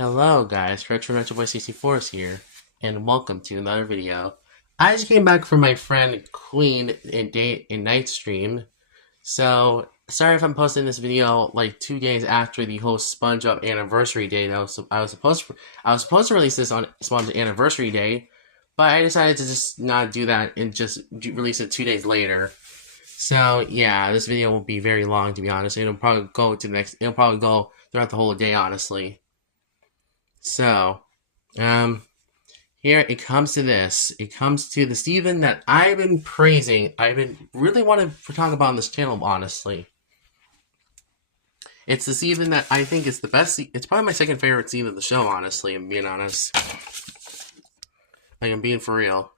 Hello guys, Retro64 is here, and welcome to another video. I just came back from my friend Queen in day and night stream, so sorry if I'm posting this video like 2 days after the whole Spongebob anniversary day. I was supposed to release this on Spongebob anniversary day, but I decided to just not do that and just release it 2 days later. So yeah, this video will be very long, to be honest. It'll probably go throughout the whole day, honestly. So, here it comes to this. It comes to the season that I've been praising. I've been really wanting to talk about on this channel, honestly. It's the season that I think is the best. It's probably my second favorite season of the show, honestly, I'm being honest. Like, I'm being for real.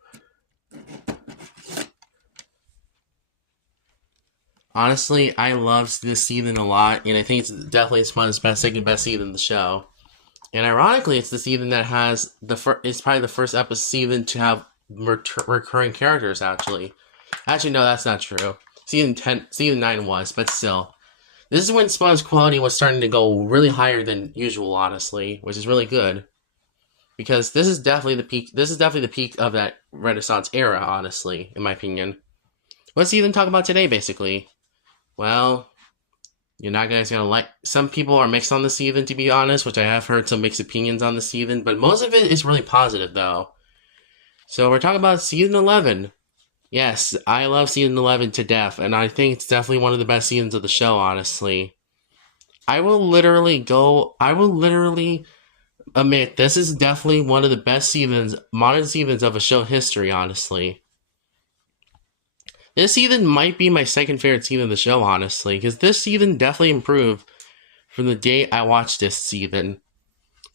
Honestly, I love this season a lot, and I think it's definitely second best season of the show. And ironically, it's the season that has it's probably the first season to have recurring characters. Actually, no, that's not true. Season 9 was, but still, this is when Spawn's quality was starting to go really higher than usual. Honestly, which is really good, because this is definitely the peak. This is definitely the peak of that Renaissance era. Honestly, in my opinion. What season talk about today? Basically, well. You're not guys gonna like. Some people are mixed on the season, to be honest, which I have heard some mixed opinions on the season, but most of it is really positive, though. So we're talking about season 11. Yes, I love season 11 to death, and I think it's definitely one of the best seasons of the show, honestly. I will literally admit this is definitely one of the best seasons, modern seasons of a show history, honestly. This season might be my second favorite season of the show, honestly, because this season definitely improved from the day I watched this season.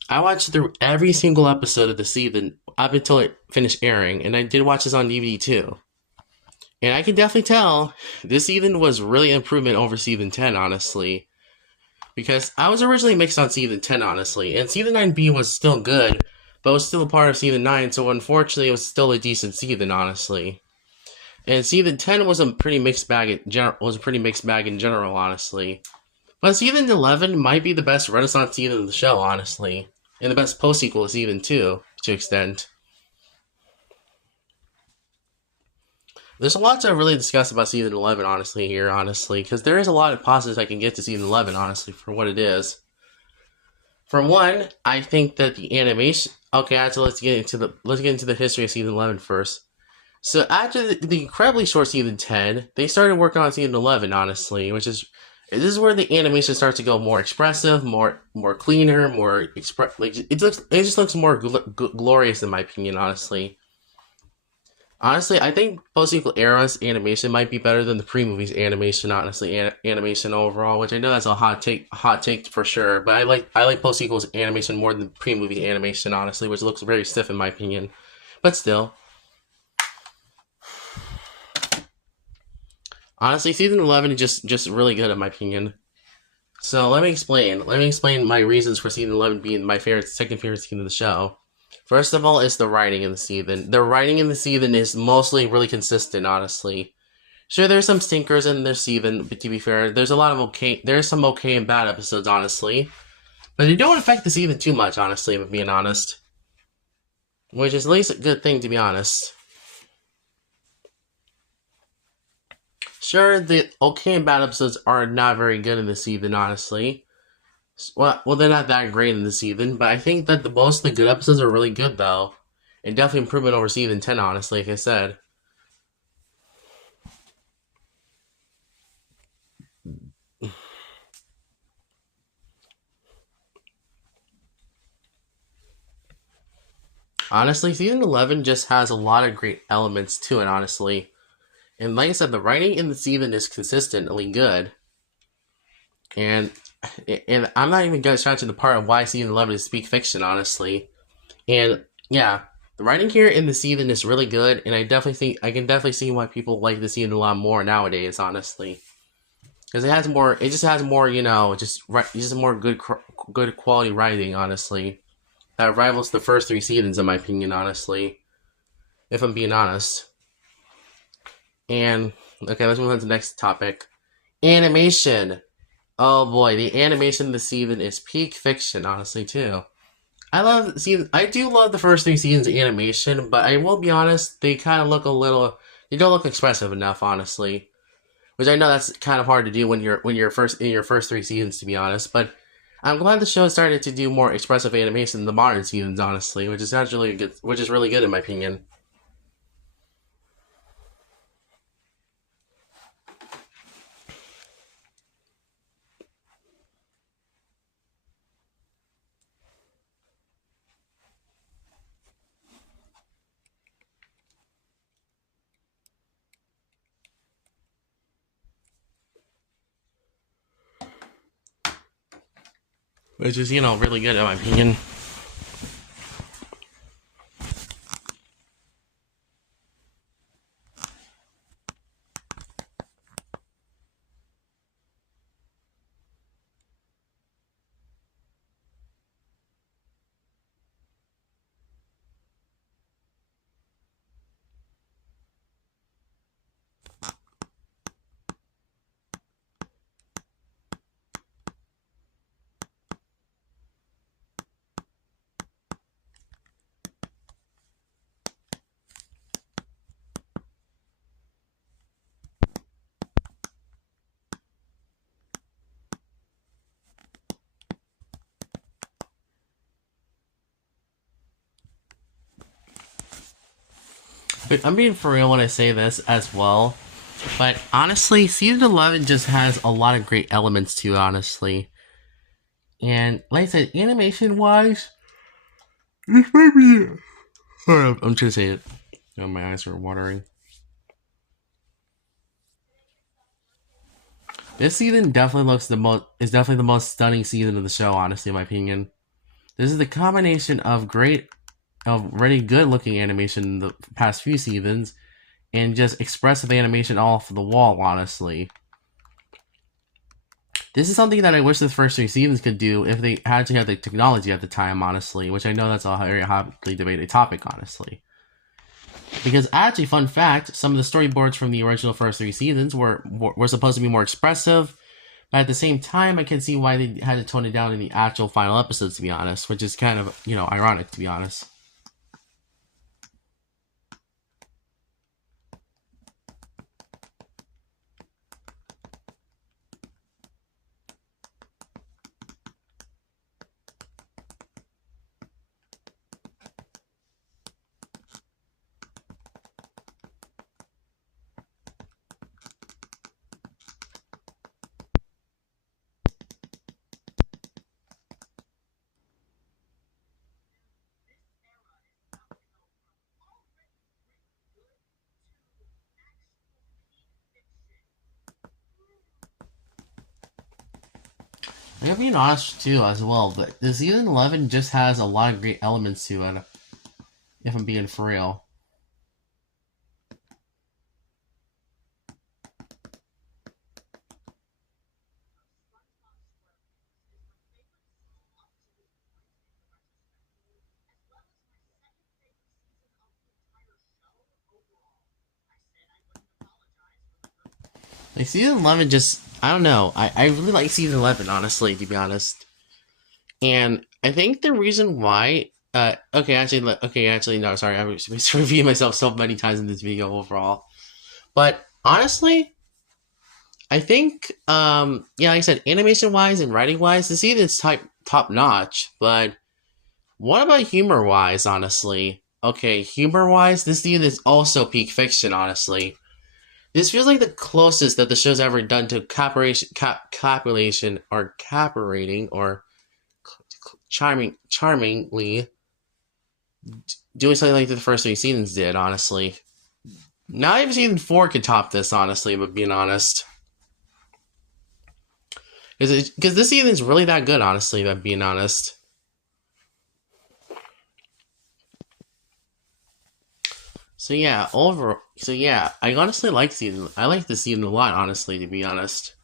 I watched through every single episode of the season up until it finished airing, and I did watch this on DVD too. And I can definitely tell this season was really an improvement over season 10, honestly. Because I was originally mixed on season 10, honestly, and season 9B was still good, but it was still a part of season 9, so unfortunately it was still a decent season, honestly. And season 10 was a pretty mixed bag in general, honestly. But season 11 might be the best Renaissance season of the show, honestly. And the best post-sequel season, too, to an extent. There's a lot to really discuss about season 11, honestly, because there is a lot of positives I can get to season 11, honestly, for what it is. For one, I think that the animation... Okay, so let's get into the history of season 11 first. So after the incredibly short season 10, they started working on season 11, honestly, this is where the animation starts to go more expressive, more cleaner, it just looks more glorious in my opinion, honestly. Honestly, I think post-sequel era's animation might be better than the pre-movies animation, honestly, animation overall, which I know that's a hot take for sure, but I like post-sequel's animation more than pre-movie animation, honestly, which looks very stiff in my opinion. But still. Honestly, season 11 is just really good in my opinion. So let me explain. My reasons for season 11 being my second favorite season of the show. First of all, it's the writing in the season. The writing in the season is mostly really consistent, honestly. Sure, there's some stinkers in this season, but to be fair, there's some okay and bad episodes, honestly. But they don't affect the season too much, honestly, if I'm being honest. Which is at least a good thing, to be honest. Sure, the okay and bad episodes are not very good in this season, honestly. Well, they're not that great in this season, but I think that most of the good episodes are really good, though. And definitely improvement over season 10, honestly, like I said. Honestly, season 11 just has a lot of great elements to it, honestly. And like I said, the writing in the season is consistently good. And I'm not even going to start to the part of why season 11 is peak fiction, honestly. And yeah, the writing here in the season is really good, and I can definitely see why people like the season a lot more nowadays, honestly. Because it just has more, just more good quality writing, honestly. That rivals the first 3 seasons, in my opinion, honestly. If I'm being honest. And, okay, let's move on to the next topic. Animation. Oh boy, the animation this season is peak fiction, honestly, too. I do love the first 3 seasons of animation, but I will be honest, they kind of look a little, they don't look expressive enough, honestly. Which I know that's kind of hard to do when you're first in your first 3 seasons, to be honest. But I'm glad the show started to do more expressive animation in the modern seasons, honestly, which is actually good, which is really good in my opinion. Which is really good in my opinion. But I'm being for real when I say this as well. But honestly, season 11 just has a lot of great elements to it, honestly. And like I said, animation wise, this might be. Sorry, I'm trying to say it. Oh, my eyes are watering. This season definitely looks the most is definitely the most stunning season of the show, honestly, in my opinion. This is the combination of really good looking animation in the past few seasons and just expressive animation off the wall, honestly. This is something that I wish the first 3 seasons could do if they actually had the technology at the time, honestly, which I know that's a very hotly debated topic, honestly. Because actually, fun fact, some of the storyboards from the original first 3 seasons were supposed to be more expressive, but at the same time, I can see why they had to tone it down in the actual final episodes, to be honest, which is kind of, ironic, to be honest. I'm being honest too, as well, but the season 11 just has a lot of great elements to it. If I'm being for real, like season 11, just I don't know. I really like season 11, honestly, to be honest. And I think the reason why, no, sorry, I was reviewing myself so many times in this video overall. But honestly, I think, yeah, like I said, animation wise and writing wise, the season is top notch. But what about humor wise? Honestly, okay, humor wise, this season is also peak fiction. Honestly, this feels like the closest that the show's ever done to capulating or charmingly doing something like the first 3 seasons did. Honestly, not even season 4 could top this. Honestly, but being honest. Because this season is really that good, honestly, but being honest. So yeah, I honestly I like this season a lot, honestly, to be honest.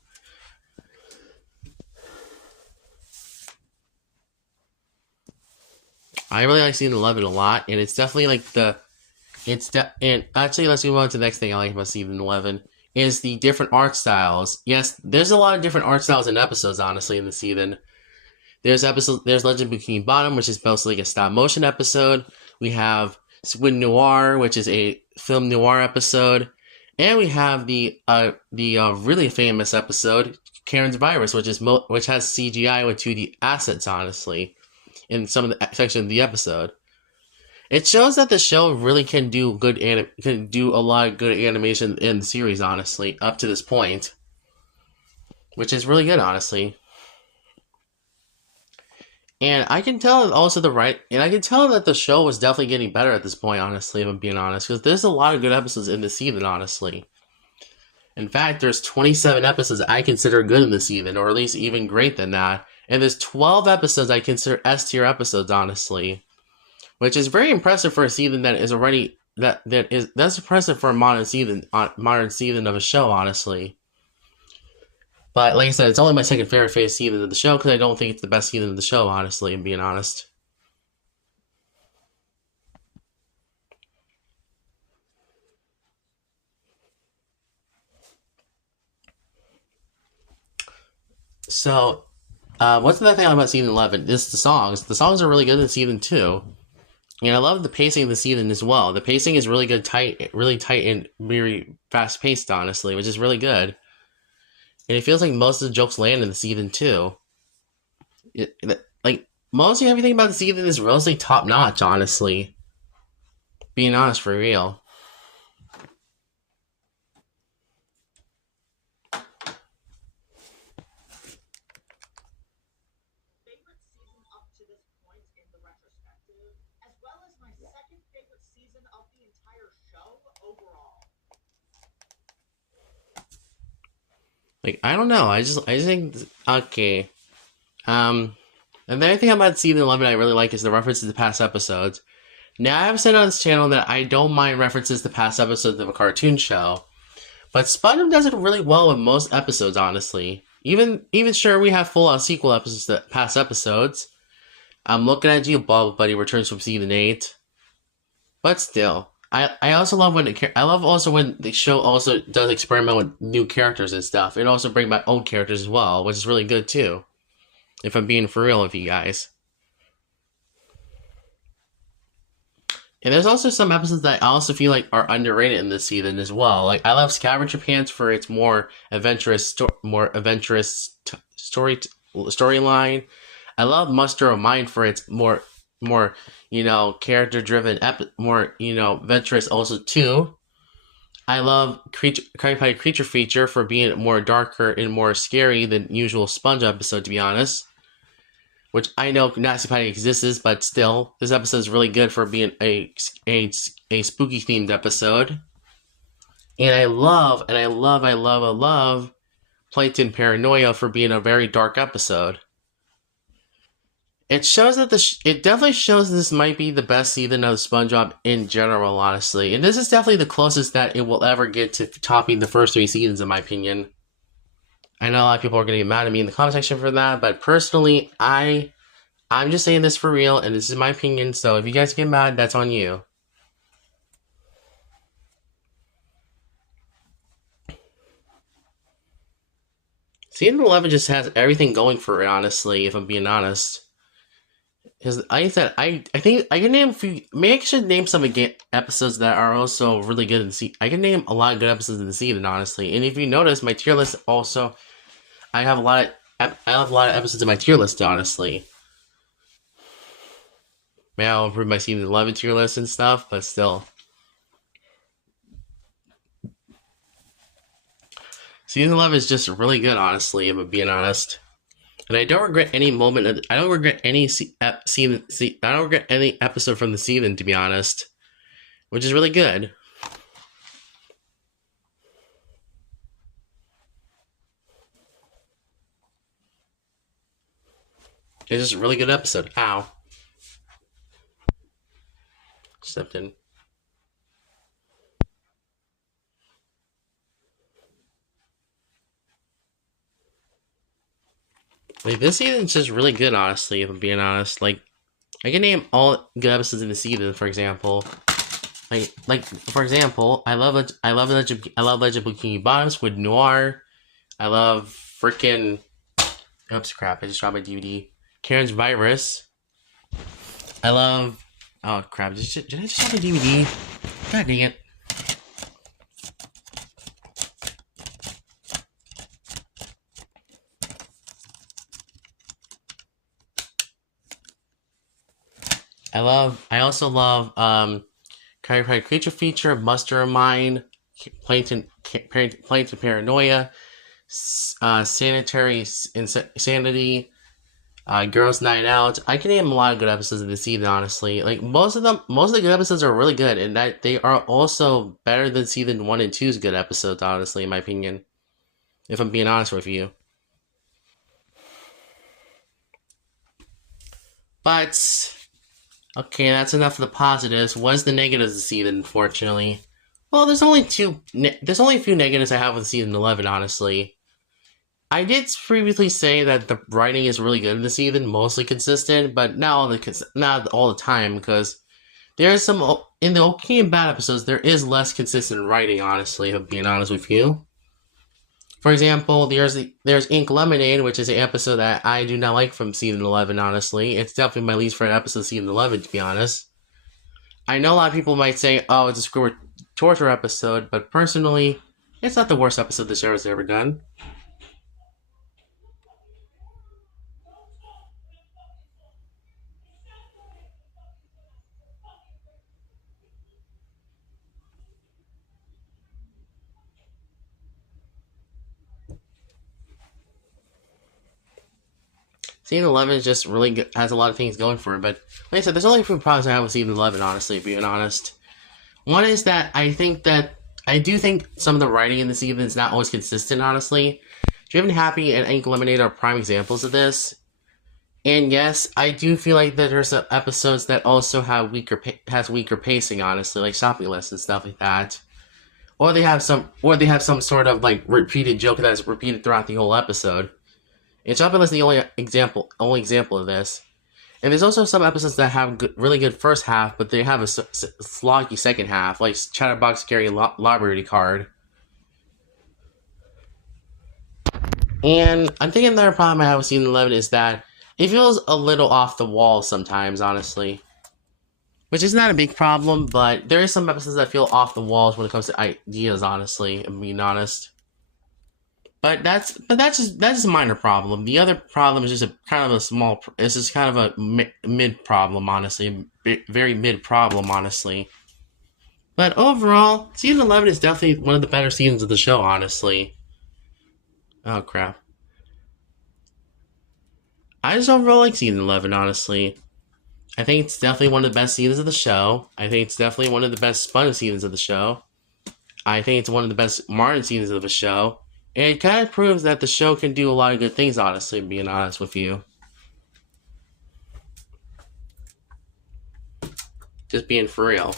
I really like season 11 a lot, and it's definitely like and actually, let's move on to the next thing I like about season 11 is the different art styles. Yes, there's a lot of different art styles and episodes, honestly, in the season. There's Legend of Bikini Bottom, which is mostly like a stop motion episode. We have Squid Noir, which is a film noir episode, and we have the really famous episode Karen's Virus, which has CGI with 2D assets, honestly, in some of the sections of the episode. It shows that the show really can do a lot of good animation in the series, honestly, up to this point, which is really good, honestly. And I can tell also I can tell that the show was definitely getting better at this point, honestly, if I'm being honest, because there's a lot of good episodes in this season, honestly. In fact, there's 27 episodes I consider good in this season, or at least even great than that. And there's 12 episodes I consider S tier episodes, honestly, which is very impressive for a season that is already that's impressive for a modern season of a show, honestly. But like I said, it's only my second favorite season of the show because I don't think it's the best season of the show, honestly, and being honest. So, what's the other thing about season 11? It's the songs. The songs are really good in season 2. And I love the pacing of the season as well. The pacing is really good, really tight, and very fast paced, honestly, which is really good. And it feels like most of the jokes land in the season too. Like mostly everything about the season is relatively top notch, honestly. Being honest, for real. Like I don't know. I just think okay. And the other thing about season 11 I really like is the references to past episodes. Now I have said on this channel that I don't mind references to past episodes of a cartoon show, but SpongeBob does it really well with most episodes, honestly. Even sure we have full on sequel episodes to past episodes. I'm looking at you, Bob Buddy returns from season 8. But still, I also love when the show also does experiment with new characters and stuff. It also brings back old characters as well, which is really good too. If I'm being for real with you guys. And there's also some episodes that I also feel like are underrated in this season as well. Like I love Scavenger Pants for its more adventurous storyline. I love Muster of Mind for its more character driven more adventurous also too. I love Krabby Patty Creature Feature for being more darker and more scary than usual Sponge episode, to be honest. Which I know Nasty Patty exists, but still, this episode is really good for being a spooky themed episode. And I love Plankton Paranoia for being a very dark episode. It shows that it definitely shows this might be the best season of SpongeBob in general, honestly. And this is definitely the closest that it will ever get to topping the first 3 seasons, in my opinion. I know a lot of people are going to get mad at me in the comment section for that, but personally, I'm just saying this for real, and this is my opinion, so if you guys get mad, that's on you. Season 11 just has everything going for it, honestly, if I'm being honest. Because like I said, I think I can name a few. Maybe I should name some episodes that are also really good in the season. I can name a lot of good episodes in the season, honestly. And if you notice, my tier list also, I have a lot of episodes in my tier list, honestly. Maybe I'll improve my season 11 tier list and stuff, but still. Season 11 is just really good, honestly, if I'm being honest. And I don't regret any moment. I don't regret any season. I don't regret any episode from the season, to be honest, which is really good. It's just a really good episode. Ow. Stepped in. Like, this season's just really good, honestly, if I'm being honest. Like, I can name all good episodes in the season, for example. Like for example, I love Legend of Bikini Bottoms with Noir. I love freaking. Oops, crap! I just dropped my DVD. Karen's Virus. I love. Oh crap! Did I just have a DVD? God dang it! I also love Chiropractic Creature Feature, Muster of Mine, Plankton Paranoia, Sanitary Insanity, Girls Night Out. I can name a lot of good episodes of this season, honestly. Like most of the good episodes are really good, and that they are also better than season 1 and 2's good episodes, honestly, in my opinion. If I'm being honest with you. But okay, that's enough of the positives. What's the negatives of the season, unfortunately? Well, there's only a few negatives I have with season 11, honestly. I did previously say that the writing is really good in the season, mostly consistent, but not all the time, because there's some in the okay and bad episodes. There is less consistent writing, honestly. If I'm being honest with you. For example, there's Ink Lemonade, which is an episode that I do not like from season 11. Honestly, it's definitely my least favorite episode of season 11. To be honest, I know a lot of people might say, "Oh, it's a Squidward torture episode," but personally, it's not the worst episode the show has ever done. Season 11 is just really good, has a lot of things going for it, but like I said, there's only a few problems I have with season 11. Honestly, being honest, one is that I do think some of the writing in the season is not always consistent. Honestly, Driven Happy and Ink Lemonade are prime examples of this. And yes, I do feel like that there's some episodes that also have weaker pacing. Honestly, like Shopping List and stuff like that, or they have some sort of like repeated joke that's repeated throughout the whole episode. And Shopping List is the only example of this. And there's also some episodes that have really good first half, but they have a sloggy second half, like Chatterbox Gary Library Card. And I'm thinking another problem I have with season 11 is that it feels a little off the wall sometimes, honestly. Which is not a big problem, but there is some episodes that feel off the walls when it comes to ideas, honestly, I'm being honest. But that's just a minor problem. The other problem is just a kind of a small. It's just kind of a mid problem, honestly, very mid problem, honestly. But overall, season 11 is definitely one of the better seasons of the show, honestly. Oh crap! I just overall like season 11, honestly. I think it's definitely one of the best seasons of the show. I think it's definitely one of the best fun seasons of the show. I think it's one of the best Martin seasons of the show. And it kind of proves that the show can do a lot of good things, honestly, being honest with you. Just being for real.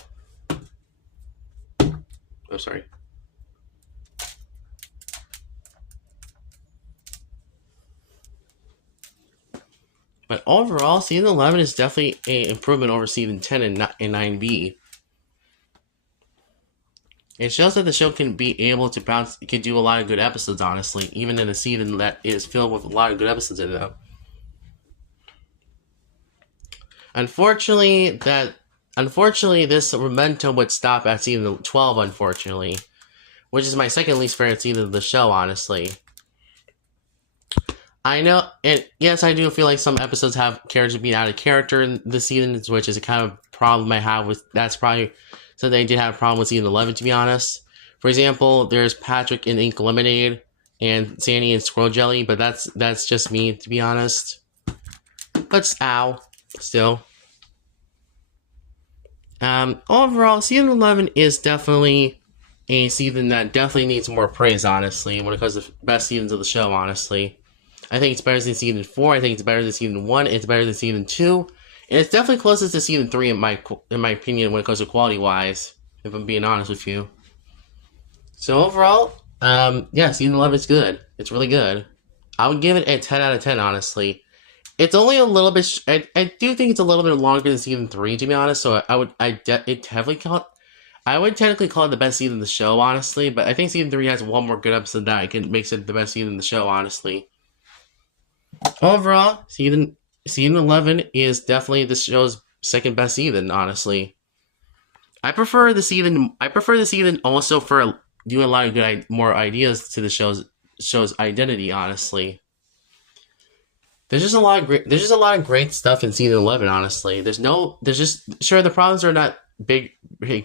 Oh, sorry. But overall, season 11 is definitely an improvement over season 10 and 9B. It shows that the show can be able to bounce, can do a lot of good episodes, honestly, even in a season that is filled with a lot of good episodes in it. Unfortunately, this momentum would stop at season 12, unfortunately, which is my second least favorite season of the show, honestly. I know, and yes, I do feel like some episodes have characters being out of character in the season, which is a kind of problem I have with. That's probably something I did have a problem with season 11, to be honest. For example, there's Patrick in Ink Lemonade and Sandy in Squirrel Jelly, but that's just me, to be honest. But ow, still. Overall, season 11 is definitely a season that definitely needs more praise, honestly, when it comes to best seasons of the show, honestly. I think it's better than season 4, I think it's better than season 1, it's better than season 2, and it's definitely closest to season 3 in my opinion when it comes to quality-wise, if I'm being honest with you. So overall, yeah, season 11 is good. It's really good. I would give it a 10 out of 10, honestly. It's only a little bit. I do think it's a little bit longer than season 3, to be honest. So I would technically call it the best season of the show, honestly. But I think season 3 has one more good episode that makes it the best season of the show, honestly. Overall, season season 11 is definitely the show's second best season. Honestly, I prefer the season. I prefer the season also for doing a lot of good, more ideas to the show's identity. Honestly, there's just a lot of great. There's just a lot of great stuff in season 11. Honestly, there's just sure the problems are not big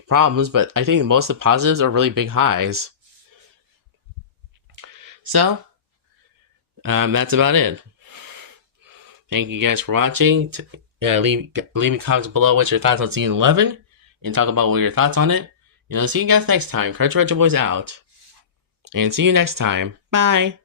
problems, but I think most of the positives are really big highs. So, that's about it. Thank you guys for watching. Leave me comments below what's your thoughts on season 11, and talk about what your thoughts on it. See you guys next time. Courage Retro Boys out, and see you next time. Bye.